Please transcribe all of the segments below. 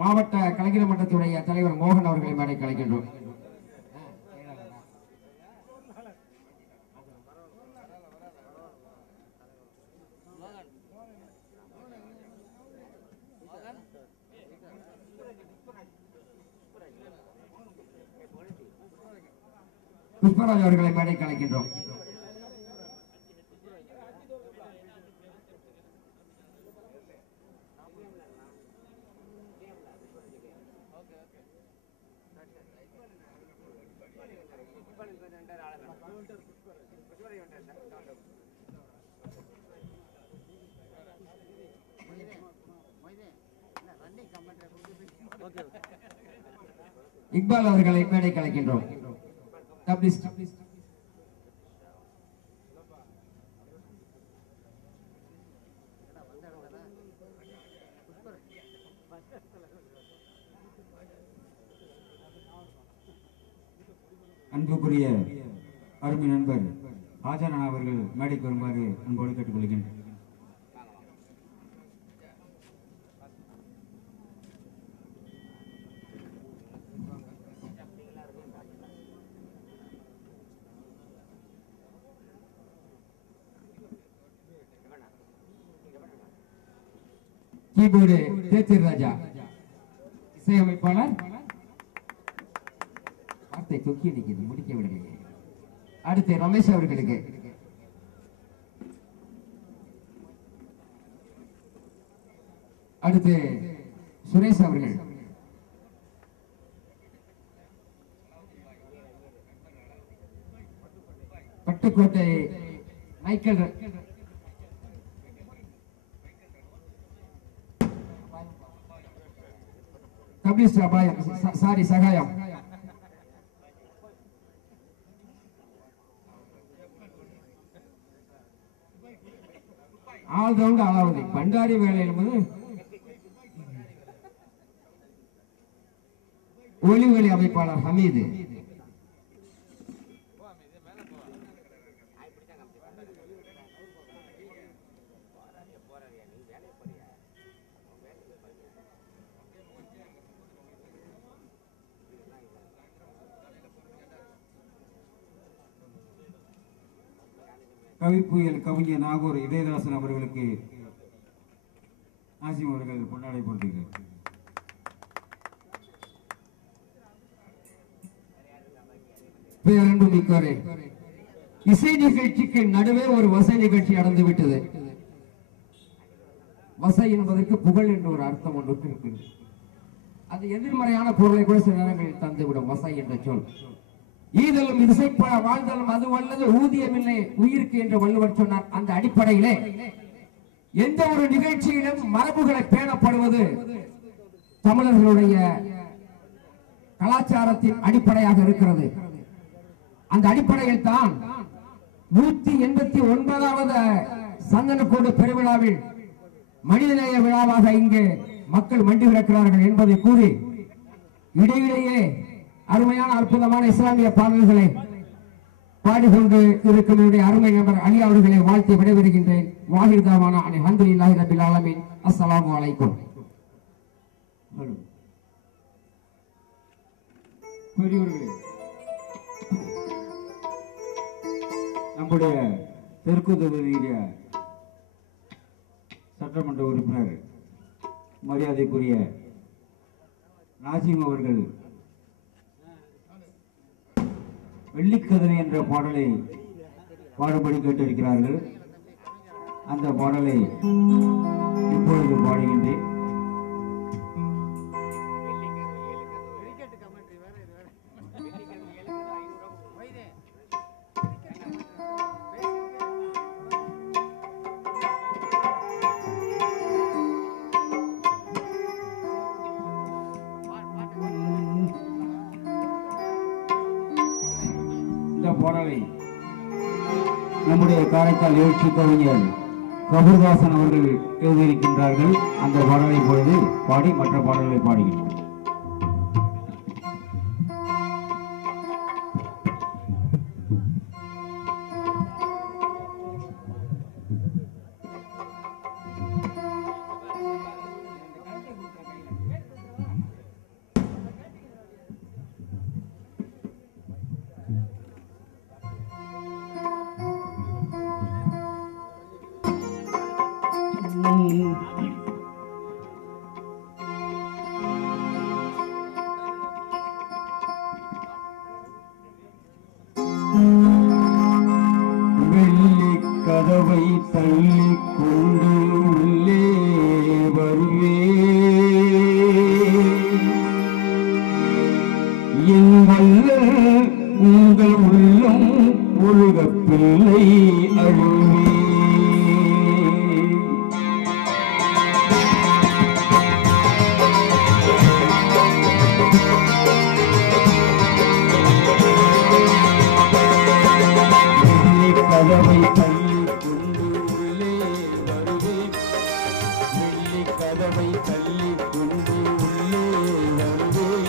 மாவட்ட கலைஞர் மன்றத்துடைய தலைவர் மோகன் அவர்களை மேடை கலைக்கின்றோம். புஷ்பராஜ் அவர்களை மேடை கலைக்கின்றோம். இக்பால் அவர்களை மேடை கலைக்கின்றோம். அன்புக்குரிய அருமை நண்பர் ஆஜானா அவர்கள் மேடைக்கு வருமாறு அன்போடு கேட்டுக்கொள்கின்றனர். கீபோர்டு தேத்திர் ராஜா, இசையமைப்பாளர் வார்த்தை தொக்கி நிற்கிறது, முடிக்க விடவில்லை. அடுத்து ரமேஷ் அவர்களுக்கு, அடுத்து சுரேஷ் அவர்கள், பட்டுக்கோட்டை மைக்கேல், சகாயம், ஆல்ரவுண்ட் ஆளாவது பண்டாரி வேலை என்பது ஒளிவெளி அமைப்பாளர் ஹமீது. கவிப்புயல் கவிஞர் நாகூர் இதயதாசன் அவர்களுக்கு நாசிம் அவர்கள் பொன்னாடை போடுகிறார். இசை நிகழ்ச்சிக்கு நடுவே ஒரு வசை நிகழ்ச்சி நடந்து விட்டது. வசை என்பதற்கு புகழ் என்ற ஒரு அர்த்தம் ஒன்று இருக்கு. அது எதிர்மறையான பொருளை கூட சில நேரங்களில் தந்துவிடும். வசை என்ற சொல் ஈதலும் இசைப்பட வாழ்தலும் அது வல்லது ஊதியமில்லை உயிருக்கு என்று வள்ளுவர் சொன்னார். அந்த அடிப்படையிலே எந்த ஒரு நிகழ்ச்சியிலும் மரபுகளை பேணப்படுவது தமிழர்களுடைய கலாச்சாரத்தின் அடிப்படையாக இருக்கிறது. அந்த அடிப்படையில் தான் 189வது சந்தனக்கூடு பெருவிழாவில் மனிதநேய விழாவாக இங்கு மக்கள் மண்டி கிடக்கிறார்கள் என்பதை கூறி இடையிலேயே அருமையான அற்புதமான இஸ்லாமிய பாடல்களை பாடிக்கொண்டு இருக்கும் என்னுடைய அருமை நண்பர் அலி அவர்களை வாழ்த்தி விடைபெறுகின்றேன். வாஹிதாவான அல்ஹம்துலில்லாஹி ரப்பில் ஆலமீன். அஸ்ஸலாமு அலைக்கும். நம்முடைய தெற்கு தொகுதியில சட்டமன்ற உறுப்பினர் மரியாதைக்குரிய நாசிம் அவர்கள் வெள்ளிக்கதவை என்ற பாடலை பாடுபடி கேட்டிருக்கிறார்கள். அந்த பாடலை இப்பொழுது பாடுகின்றேன். பாடலை நம்முடைய காரைக்கால் எழுச்சி கவிஞர் கபூர்தாசன் அவர்கள் எழுதியிருக்கின்றார்கள். அந்த பாடலை பொழுது பாடி மற்ற பாடல்களை பாடுகின்றனர். தள்ளிக் கொண்டு உள்ளே வருவே என் வல்லல் உங்கள் உள்ளம் ஒழுகப் பிள்ளை அழுவே கதவை தள்ளிக் கொண்டு உள்ளே வருவேன் வெள்ளி கதவை தள்ளிக் கொண்டு உள்ளே வருவேன்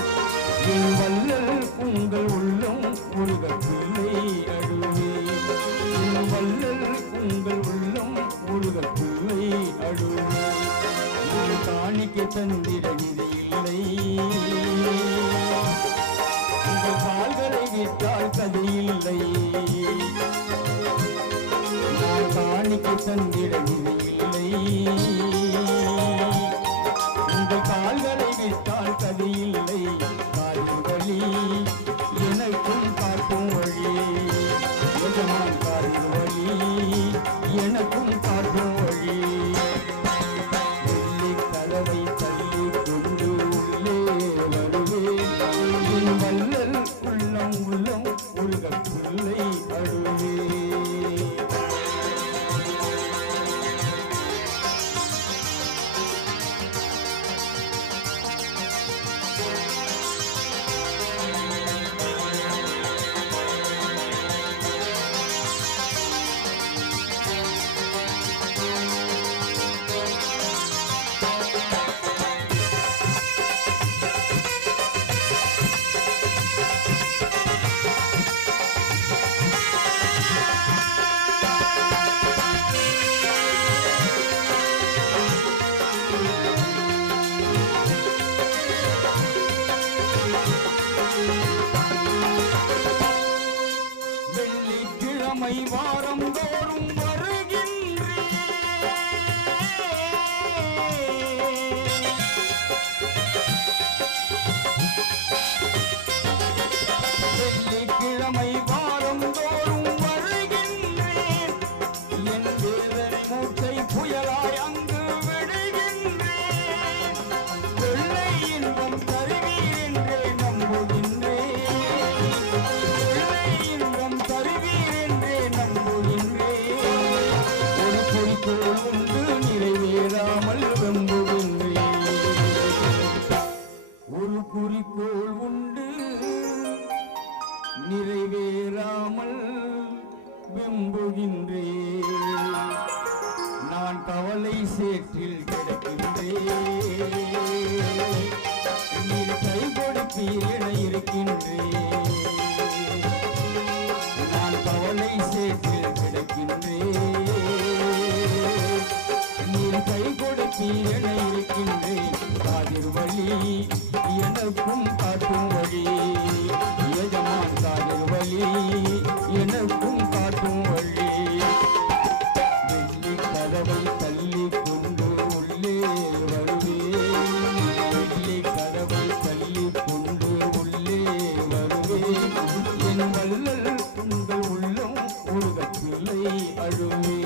என் வல்லல் உங்கள் உள்ளம் ஒழுகப் பிள்ளை அழுவேன் என் வல்லல் உங்கள் உள்ளம் ஒழுகப் பிள்ளை அழுவேன் நான் காணிக்கை தந்திட விதி இல்லை உங்கள் கால்களை விட்டால் கதையில்லை காணிக்கை தந்திட விதியில்லை உங்கள் கால்களை விட்டால் கதையில்லை காலின் வழி எனக்கும் காட்டும் வழி எஜமான் காலின் வழி எனக்கும் காட்டும் வழி வெள்ளி கதவை தள்ளி கொண்டு உள்ளே வருவேன் என் வல்லல் உள்ளம் உள்ளம் ஒழுகப் பிள்ளை அழுவே வெள்ளிக்கிழமை வாரம் தோறும் வருகின்றேன் வெள்ளிக்கிழமை வாரம் தோறும் வருகின்றேன் என் வேதனை மூச்சை புயலாய் அங்கு விடுகின்றேன் கொள்ளை இன்பம் தருவீர் என்றே நம்புகின்றேன் ஒரு குறிக்கோள் உண்டு நிறைவேறாமல் வெம்புகின்றேன் நான் கவலை சேற்றில் கிடக்கின்றேன் நீர் கை கொடுப்பீர் என இருக்கின்றேன் நான் கவலை சேற்றில் கிடக்கின்றேன் நீர் கை கொடுப்பீர் என இருக்கின்றேன் காதிர் வழி எனக்கும் காட்டும் வழி எஜமான் காதிர் வழி எனக்கும் காட்டும் வழி வெள்ளி கதவை தள்ளி கொண்டு உள்ளே வருவேன் வெள்ளி கதவை தள்ளி கொண்டு உள்ளே வருவேன் என் வல்லல் உங்கள் உள்ளம் ஒழுகப் பிள்ளை அழுவே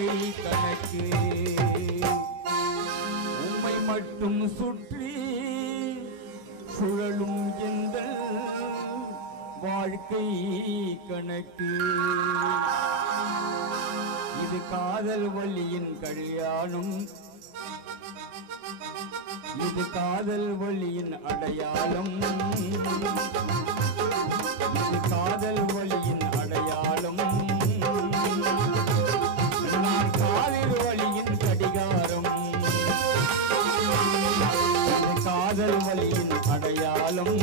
வாழ்க்கை கணக்கு உம்மை மட்டும் சுற்றி சுழலும் எந்த வாழ்க்கை கணக்கு இது காதல் வழியின் கல்யாணம் இது காதல் வழியின் அடையாளம் இது காதல் வழியின் அடையாளம் நான் காதல் வழியின் கடிகாரம் இது காதல் வழியின் அடையாளம்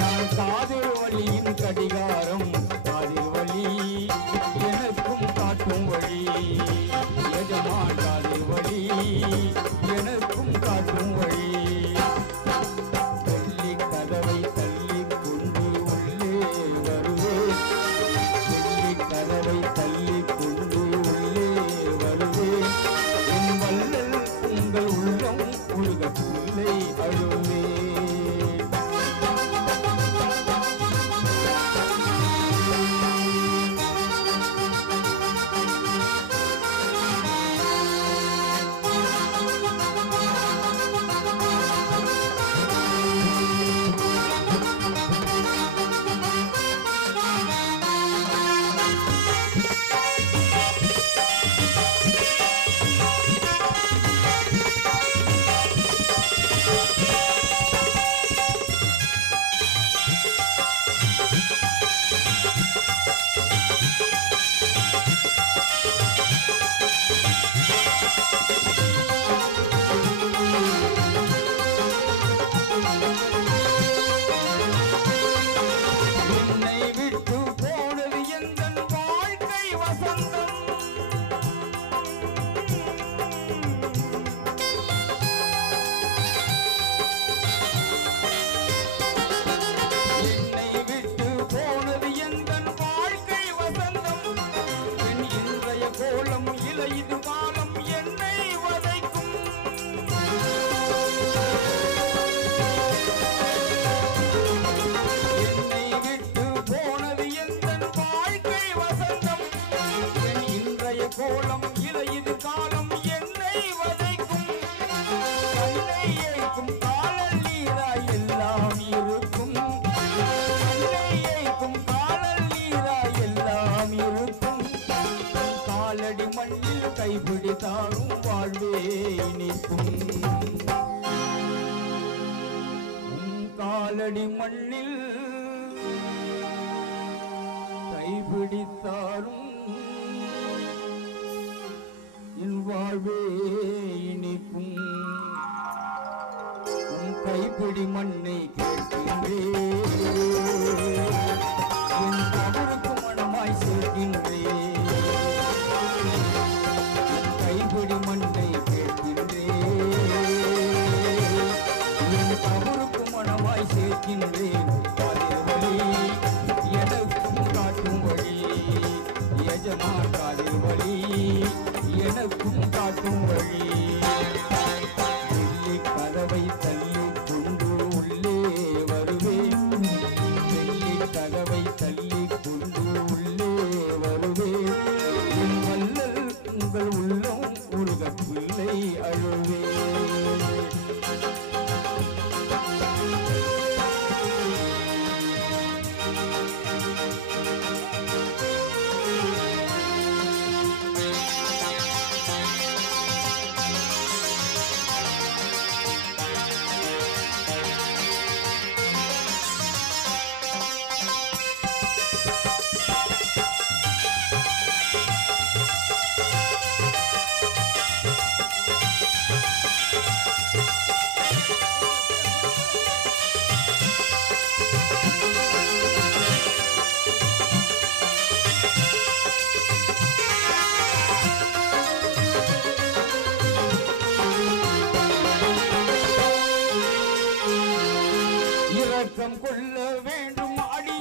நான் காதல் வழியின் கடிகாரம் காதல் வழி எனக்கும் காட்டும் வழி எஜமான் காதல் வழி எனக்கும் காட்டும் வழி தள்ளி கதவை தள்ளி கொண்டு உள்ளே வருவேன் தள்ளி கதவை தள்ளி கொண்டு உள்ளே வருவேன் என் வள்ளல் உங்கள் உள்ளம் உலக பிள்ளை அழுவே கோலம் இலையுது காலம் என்னை வதைக்கும் கண்ணை ஏய்க்கும் காலல் நீராய் எல்லாம் இருக்கும் கண்ணை ஏய்க்கும் காலல் நீராய் எல்லாம் இருக்கும் காலடி மண்ணில் கைப்பிடித்தாலும் வாழ்வே இனிக்கும் காலடி மண்ணில் கைப்பிடித்தாலும் என் வாழ்வே இனிக்கும் உன் கைப்பிடி மண்ணை கேட்கின்றேன் என் கபருக்கு மனமாய் சேர்க்கின்றேன் கைப்பிடி மண்ணை கேட்கின்றேன் என் கபருக்கு மனமாய் சேர்க்கின்றேன் காதல் வழி எனக்கும் காட்டும் வழி எஜமான் காதல் வழி எனக்கும் காட்டும் வழி வெள்ளி கதவை தள்ளி கொண்டு உள்ளே வருவேன் வெள்ளி கதவை தள்ளி கொண்டு உள்ளே வருவேன் என் வள்ளல் உங்கள் உள்ளம் உலக பிள்ளை அழுவே இரக்கம் கொள்ள வேண்டும் அடி